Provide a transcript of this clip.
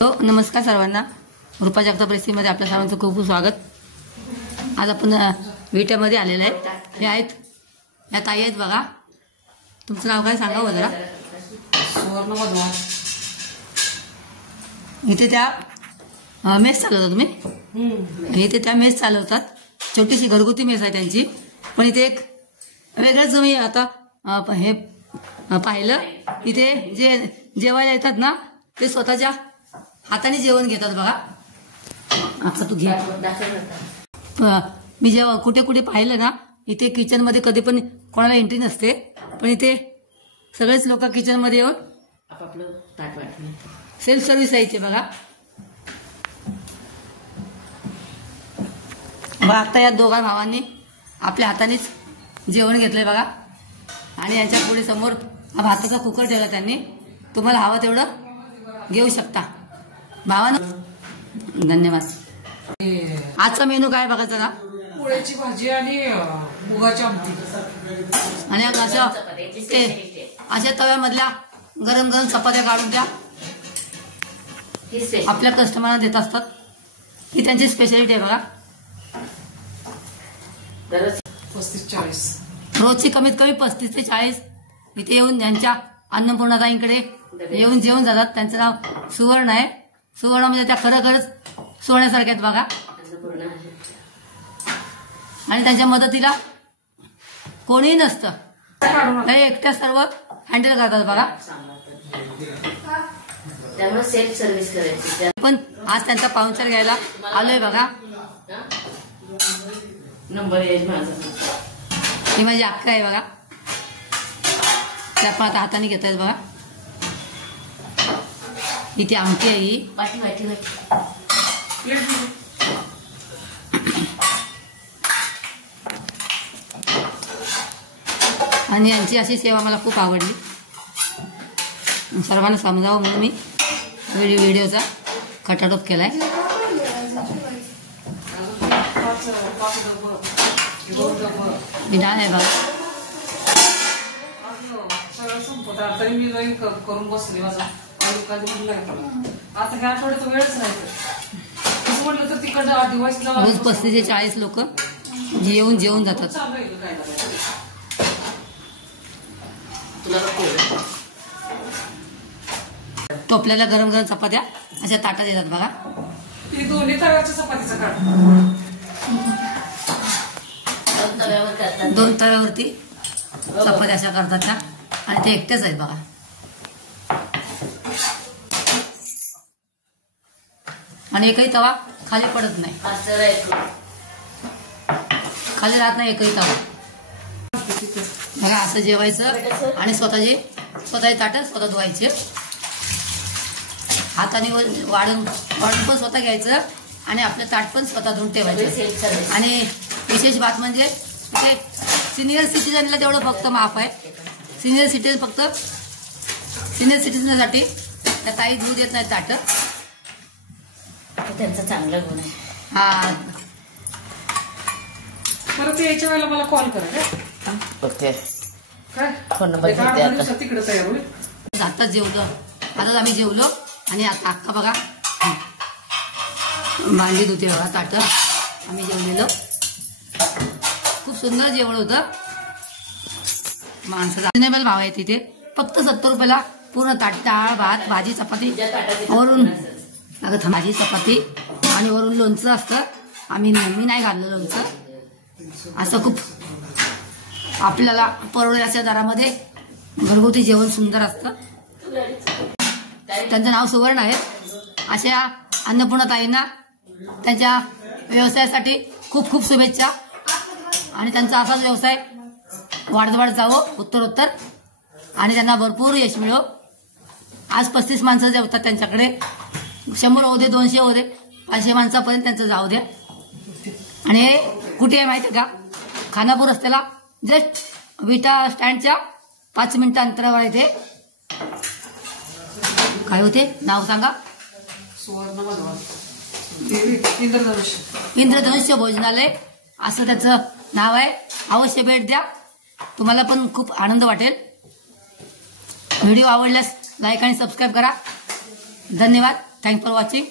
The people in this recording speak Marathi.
नमस्कार सर्वांना, रूपा जगताप रेसिपीमध्ये आपल्या सर्वांचं खूप खूप स्वागत। आज आपण विट्यामध्ये आलेलं आहे। हे आहेत या ताई आहेत बघा। तुमचं नाव काय सांगा जरा? सुवर्ण मधवा। इथे त्या मेस चालवतात तुम्ही? इथे त्या मेस चालवतात। छोटीशी घरगुती मेस आहे त्यांची, पण इथे एक वेगळंच तुम्ही आता हे पाहिलं। इथे जे जेवायला येतात ना ते स्वतःच्या हाताने जेवण घेतात बघा। आता तू घे। मी जेव्हा कुठे कुठे पाहिलं ना, इथे किचन मध्ये कधी पण कोणाला एंट्री नसते, पण इथे सगळेच लोक किचन मध्ये येऊन आपापलं ताट वाटलं। सेल्फ सर्व्हिस आहे इथे बघा। आता या दोघा भावांनी आपल्या हातानेच जेवण घेतलंय बघा। आणि यांच्या पुढे समोर हा भाताचा कुकर ठेवला त्यांनी। तुम्हाला हवं तेवढं घेऊ शकता भावानं। धन्यवाद। आजचा मेनू काय बघायचा ना? पोळ्याची भाजी आणि मुगाची आमटी आणि अशा तव्यामधल्या गरम गरम चपात्या काढून त्या आपल्या कस्टमरला देत असतात। ही त्यांची स्पेशालिटी आहे बघा। 35-40 रोजची कमीत कमी 35 ते 40 इथे येऊन यांच्या अन्नपूर्णाताईंकडे येऊन जेवण जातात। त्यांचं नाव सुवर्ण आहे। सुवर्ण म्हणजे त्या खरंखरच सोन्यासारख्या आहेत बघा। आणि त्यांच्या मदतीला कोणीही नसतं, हे एकट्या सर्व हँडल करतात बघा। त्यामुळे सेल्फ सर्व्हिस करायची। पण आज त्यांचा पाहुणचार घ्यायला आलोय बघा। नंबर येईल माझा। ही माझी अक्का आहे बघा। त्या पण आता हाताने घेत आहेत बघा। इथे आमटी आहे ही। वाटी वाटी वाटी आणि यांची अशी सेवा मला खूप आवडली। सर्वांना समजावं म्हणून मी व्हिडिओचा खटाटोप केलाय। विधान आहे बघा। तरी मी जॉईन करून बसले माझा आता ह्या आठवड्याचा वेळच नाही। कसं म्हटलं तर तिकडच्या दिवाळीला रोज 35 ते 40 लोक येऊन जेवून जातात। तुला टोपल्याला गरम गरम चपात्या अशा ताटात येतात बघा। ती दोन्ही तव्याच्या चपातीचं काढ। 2 तव्यावरती चपात्या अशा करतात त्या, आणि ते एकटेच आहेत बघा। आणि एकही तवा खाली पडत नाही, खाली राहत नाही एकही तवा बघा। असं जेवायचं आणि स्वतःचे ताट स्वतः धुवायचे। हाताने वाढून पण स्वतः घ्यायचं आणि आपलं ताट पण स्वतः धुवून ठेवायचं। आणि विशेष बात म्हणजे सिनियर सिटीजनला तेवढं फक्त माफ आहे। सिनियर सिटीजनसाठी त्या ताई धुवू देत नाही ताट। त्यांचा चांगला गुण आहे। हा, परत यायच्या वेळेला मला कॉल करा ओके। काय फोन नंबर तिकडे तयार होईल। आताच जेवलो, आताच आम्ही जेवलो। आणि आता अक्का बघा भांडी धुते बघा ताट। आम्ही जेवलेलो, खूप सुंदर जेवण होतं। माणसं रिजनेबल भाव आहे तिथे, फक्त 70 रुपयाला पूर्ण ताट, डाळ भात भाजी चपाती, वरून भाजी चपाती आणि वरून लोणचं असतं। मी नाही घाललं लोणचं। असं खूप आपल्याला परवडेल अशा दरामध्ये घरगुती जेवण सुंदर असतं। त्यांचं नाव सुवर्ण आहे। अशा अन्नपूर्णाताईंना त्यांच्या व्यवसायासाठी खूप खूप शुभेच्छा। आणि त्यांचा असाच व्यवसाय वाढत जावं उत्तरोत्तर, आणि त्यांना भरपूर यश मिळो। आज 35 माणसं जेवतात त्यांच्याकडे, 100 होऊ दे, 200 होऊ दे, 500 माणसापर्यंत त्यांचं जाऊ द्या। आणि हे कुठे आहे माहिती आहे का? खानापूर रस्त्याला जस्ट विटा स्टँडच्या 5 मिनिटं अंतरावर आहे ते। काय होते नाव सांगा? सुवर्ण मधवा इंद्रधनुष्य भोजनालय असं त्याचं नाव आहे। अवश्य भेट द्या, तुम्हाला पण खूप आनंद वाटेल। व्हिडिओ आवडल्यास लाईक आणि सबस्क्राईब करा। धन्यवाद। Thanks for watching.